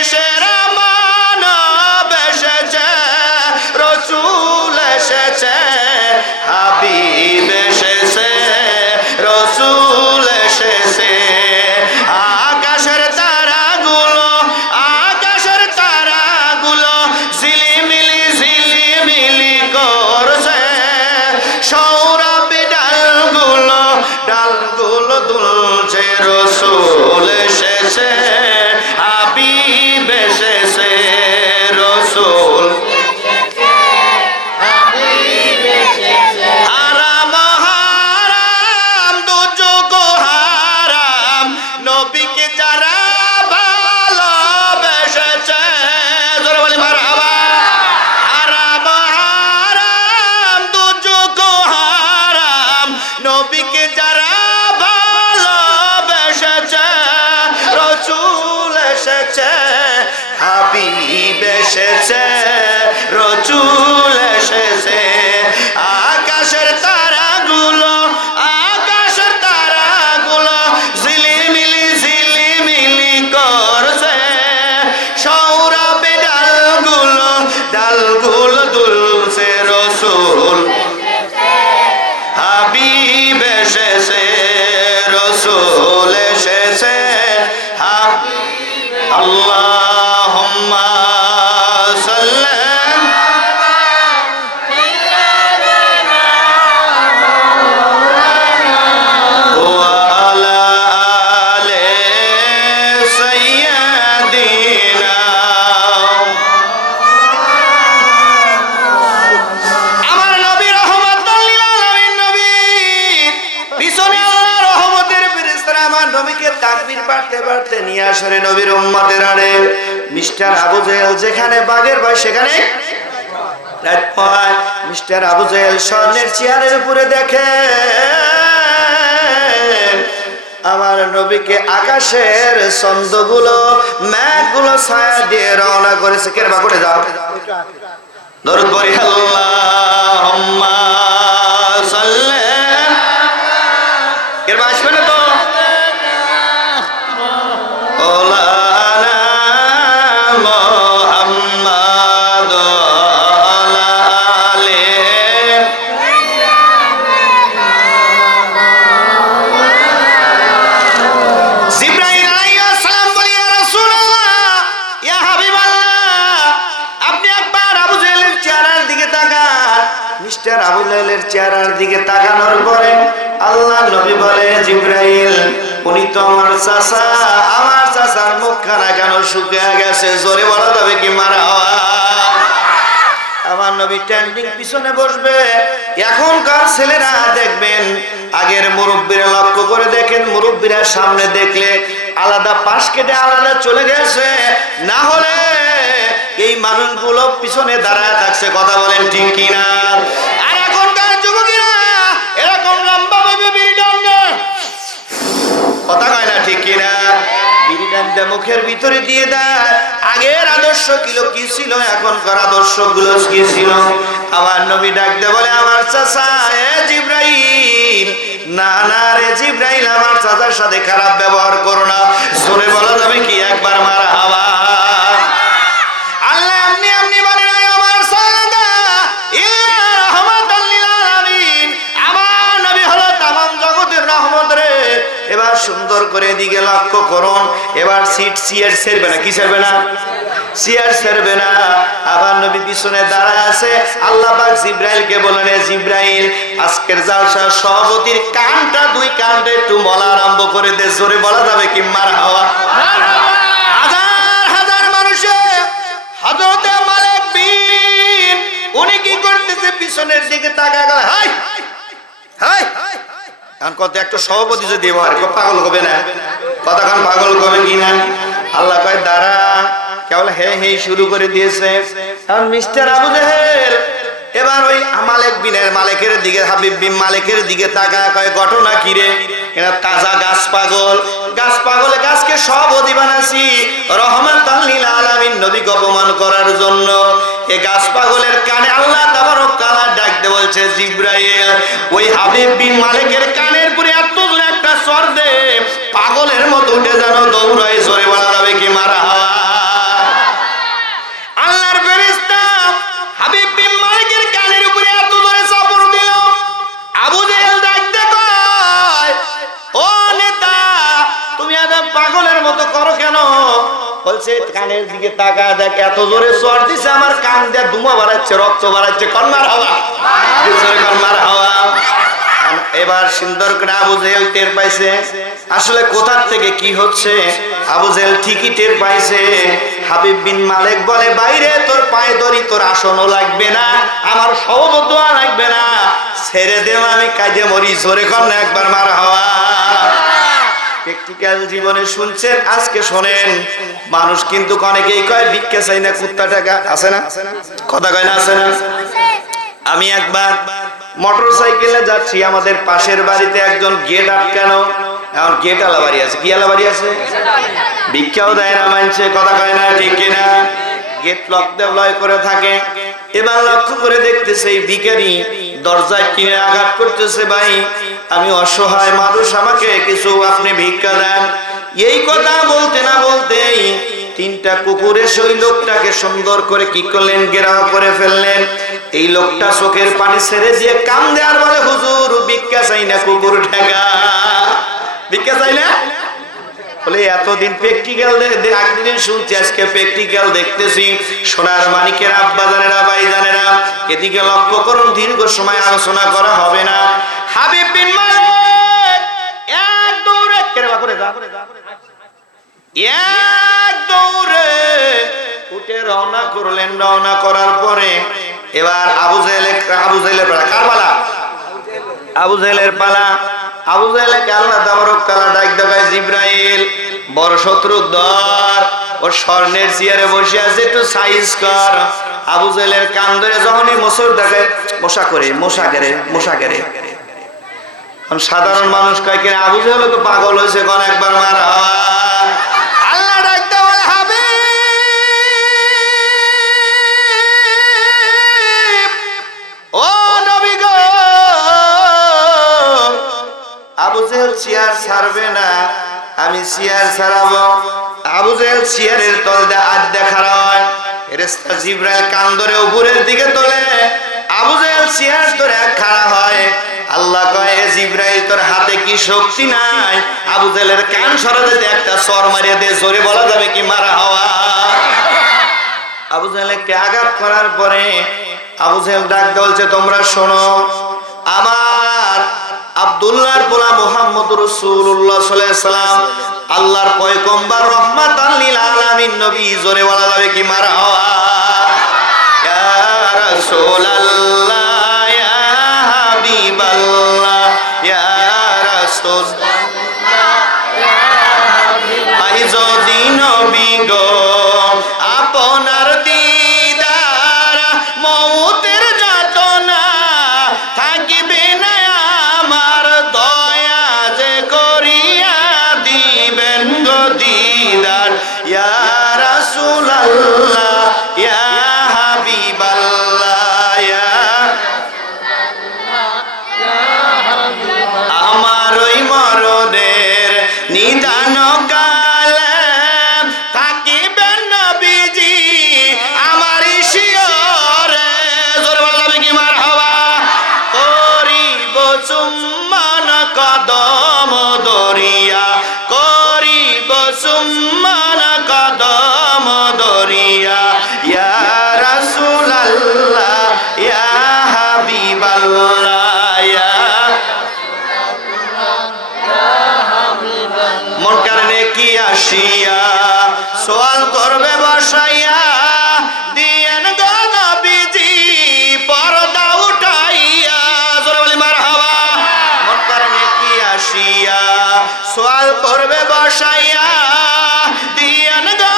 দেশের মানব এসেছে, রসুল এসেছে, হাবিব এসেছে, রসুল এসেছে। আকাশের তারাগুলো, আকাশের তারাগুলো ঝিলিমিলি ঝিলিমিলি করছে, সৌরভী ডালগুলো ডালগুলো দুলছে, রসুল এসেছে, হাবিব এসেছে, রসুল। হারাম হারাম দুযোগ হারাম, নবীকে যারা ভালোবেসেছে, জোরে বলি মারহাবা। হারাম হারাম দুযোগ হারাম, নবীকে যারা ভালোবেসেছে, রসুল এসেছে, হাবিব এসেছে, রসুল এসেছে। আকাশের তারাগুলো, আকাশের তারাগুলো ঝিলিমিলি ঝিলিমিলি করছে, সৌরভী ডালগুলো ডালগুলো দুলছে, রসুল হাবিব এসেছে, রসুল এসেছে, আল্লাহুম্মা সাল্লি ওয়া আলা আলি সাইয়্যিদিনা। আমার নবী রহমাতুল লিল আলামিন, নবী পিছনে আল্লাহ রহমতের ফেরেশতারা আমার নবীকে তাকবীর পড়তে পড়তে নিয়ে আসে নবীর উম্মতের আড়ে। মিস্টার আবু জেহেল যেখানে বাঘের ভয় সেখানে রাত পায়। মিস্টার আবু জেহেল স্বর্ণের চেয়ারের উপরে দেখে আমার নবীকে আকাশের চন্দ্রগুলো মেঘগুলো ছায়া দিয়ে রওনা করেছে। কেরবা করে যাও, দরুদ পড়ি আল্লাহুম্মা সাল্লি। কেরবা আসবে না তো? আবু জেহেলের চেহারার দিকে তাকানোর পরে আল্লাহ নবী বলে, জিবরাইল উনি তো আমার চাচা, আমার চাচার মুখখানা কেন শুকিয়ে গেছে, জোরে বলা যাবে কি মারহাবা। আমার নবী ট্যান্ডিং পিছনে বসবে। এখনকার ছেলেরা দেখবেন, আগের মুরব্বীরা লক্ষ্য করে দেখেন, মুরব্বীরা সামনে দেখলে আলাদা পাশ কেটে আলাদা চলে গেছে, না হলে এই মানুষগুলো পিছনে দাঁড়ায় থাকছে। কথা বলেন ঠিক কিনা? আর এখনকার যুবকেরা এরকম লম্বা ভাবে বিড়ি টানে, কথা কয় না ঠিক কিনা? বিড়ি টানতে মুখের ভিতরে দিয়ে দেয়। আগের আদর্শ কি ছিল, এখনকার আদর্শ গুলো কি ছিল? আমার নবী ডাকতে বলে, আমার চাচা এ জিবরাইল, না না রে জিবরাইল, আমার চাচার সাথে খারাপ ব্যবহার করো না। জোরে বলা যাবে কি একবার মারহাবা। আল্লাহ এমনি এমনি বলে নাই, আমার সাদা ইল্লা রাহমাতাল লিল আলামিন, আমার নবী হলো তামাম জগতের রহমত রে। এবার সুন্দর করে এদিকে লক্ষ্য করুন। এবার চেয়ার ছেড়বে না, কি ছেড়বে না? চেয়ার ছেড়বে না। আবার নবী পিছনে দাঁড়ায় আছে। আল্লাহ পাক জিবরাইলকে বলেন, জিবরাইল আজকের জালসার সভাপতির কানটা, দুই কানটা একটু বলা আরম্ভ করে দে। জোরে বলা যাবে কি মারহাবা। হাজার হাজার মানুষের হযরতে মালিক বিন উনি কি করতেছে, পিছনের দিকে তাকায় গেল, হাই হাই। কারণ কত একটা সভাপতি যদি আর পাগল হবে না, কতক্ষণ পাগল হবে কিনা? আল্লাহ কয় দাঁড়া, কেবল হে হে শুরু করে দিয়েছে। কারণ মিস্টার আবু জেহেল এবার ওই মালিক বিনের মালিকের দিকে, হাবিব বিন মালিকের দিকে তাকায়, কয় ঘটনা কি রে? এরা তাজা গাছ পাগল, গাছ পাগলে গাছকে সভাপতি বানাইছি রহমাতাল লিল আলামিন, নবীকে অপমান করার জন্য। এই গাছ পাগলের কানে আল্লাহ তাবারক তাআলা ডাকতে বলছে, জিবরাইল ওই হাবিব বিন মালিকের কানের পুরে এত জোরে একটা চড় দে, পাগলের মতো উঠে যেন দৌড়ায়। জোরে বলা যাবে কি মারহাবা। বলছে কানের দিকে তাকা দেখ, এত জোরে চড় দিছে আমার কান দিয়ে ধুমা বাড়াচ্ছে, রক্ত বাড়াচ্ছে, কন্মার হাওয়া, কন্মার হাওয়া। এবার সুন্দর করে আবু জেহেল টের পাইছে আসলে কোথা থেকে কি হচ্ছে। আবু জেহেল ঠিকই টের পাইছে। হাবিব বিন মালিক বলে, বাইরে তোর পায়ে ধরি, তোর আসনও লাগবে না, আমার সহবতোয়া লাগবে না, ছেড়ে দেব, আমি কাজে মরি। জোরে কর না একবার মার হাওয়া। প্র্যাকটিক্যাল জীবনে শুনছেন, আজকে শোনেন। মানুষ কিন্তু অনেকেই কয় ভিক্ষা চাই না, কুত্তা টাকা আছে না, কথা কয় না, আছে না। আমি একবার মোটর সাইকেলে যাচ্ছি, আমাদের পাশের বাড়িতে একজন গেট আটকানো, এখন গেট আলা বাড়ি আছে, কি আলা বাড়ি আছে, ভিক্ষাও দেয় না মানছে, কথা কয় না, ঠিক কিনা। গেট লক দেওয়া করে থাকে। এবার লক্ষ্য করে দেখতেছে এই ভিখারি দরজায় কিনে আঘাত করতেছে, ভাই আমি অসহায় মানুষ, আমাকে কিছু আপনি ভিক্ষা দেন। এই কথা বলতে না বলতেই তিনটা কুকুর এসে ওই লোকটাকে সুন্দর করে কি করলেন, ঘেরাও করে ফেললেন। এই লোকটা চোখের পানি ছেড়ে দিয়ে কাম দেওয়ার বলে, হুজুর ভিক্ষা চাই না, কুকুর ঠেকা, ভিক্ষা চাই না। বলে এতদিন প্র্যাকটিক্যাল একদিন শুনছি, আজকে প্র্যাকটিক্যাল দেখতেছি। সোনার মানিকের আব্বা জানেরা, ভাই জানেরা, এদিকে লক্ষ্য করুন, দীর্ঘ সময় আলোচনা করা হবে না। হাবিব বিন মালিক এক দৌড়ে এক দৌড়ে উঠে রওনা করলেন। রওনা করার পরে এবার আবু জেহেলের পালা, কার পালা, আবু জেহেলের পালা। আবু জেহেলকে আল্লাহ তাবারক তাআলা ডাক দেয়, জিবরাইল বড় শত্রুর দর, ও স্বর্ণের চেয়ারে বসে আছে, একটু সাইজ কর। আবু জেহেলের কান ধরে যখনই মোসর দেখে, মশা গেরে। সাধারণ মানুষ কয় কিনা আবু জেহেল তো পাগল হয়েছে, কোন একবার মারা। আল্লাহ ডাক দেয়, হাবিব ও নবী গো, আবু জেহেল চেয়ার ছাড়বে না, আমি চেয়ার ছাড়াবো। আবু জেহেল চেয়ারের তল দিয়ে আড্ডা খাড়া হয়। ফেরেশতা জিবরাইল কান ধরে উপরের দিকে তোলে, আবু জেহেল চেয়ার ধরে খাড়া হয়। আল্লাহ কয়, জিবরাইল তোর হাতে কি শক্তি নাই, আবু জেহেলের কান সরাতে একটা সর মারিয়ে দে। জোরে বলা যাবে কি মারা হওয়া। আবু জেহেলকে আঘাত করার পরে আবু জেহেল ডাক বলছে, তোমরা শোনো, আমার আব্দুল্লাহর পোলা মুহাম্মদ রাসূলুল্লাহ সাল্লাল্লাহু আলাইহি সাল্লাম আল্লাহর পয়গম্বর রাহমাতাল লিল আলামিন নবী। জোরে বলা যাবে কি মারা হওয়া। ইয়া রাসূলুল্লাহ, ইয়া হাবিবাল্লাহ, ইয়া রাসূলুল্লাহ, ইয়া হাবিবাল্লাহ, আই যদি নবী গো আপনার দিদার মউতের যাতনা থাকিবে না, আমার দয়া যে করিয়া দিবেন গো দিদার। ইয়া রাসূলুল্লাহ, ইয়া হাবিবাল্লাহ, ইয়া আমার ওই মরদের নিদান কালে থাকিবেন নবীজি আমার শিয়রে। জোরে বলা যাবে কি মারহাবা। করিব চুম্বন কদম দরিয়া, করিব চুম্বন কদম দরিয়া। ইয়া রাসূলুল্লাহ, ইয়া হাবিবাল্লাহ, ইয়া মন কারণে কি আসিয়া সোয়াল করবে বসাইয়া, দিয়েন গো নবীজি পর্দা উঠাইয়া। জোরে বলি মারহাবা। মন কারণে কি আসিয়া সোয়াল করবে বসাইয়া, দিয়েন গো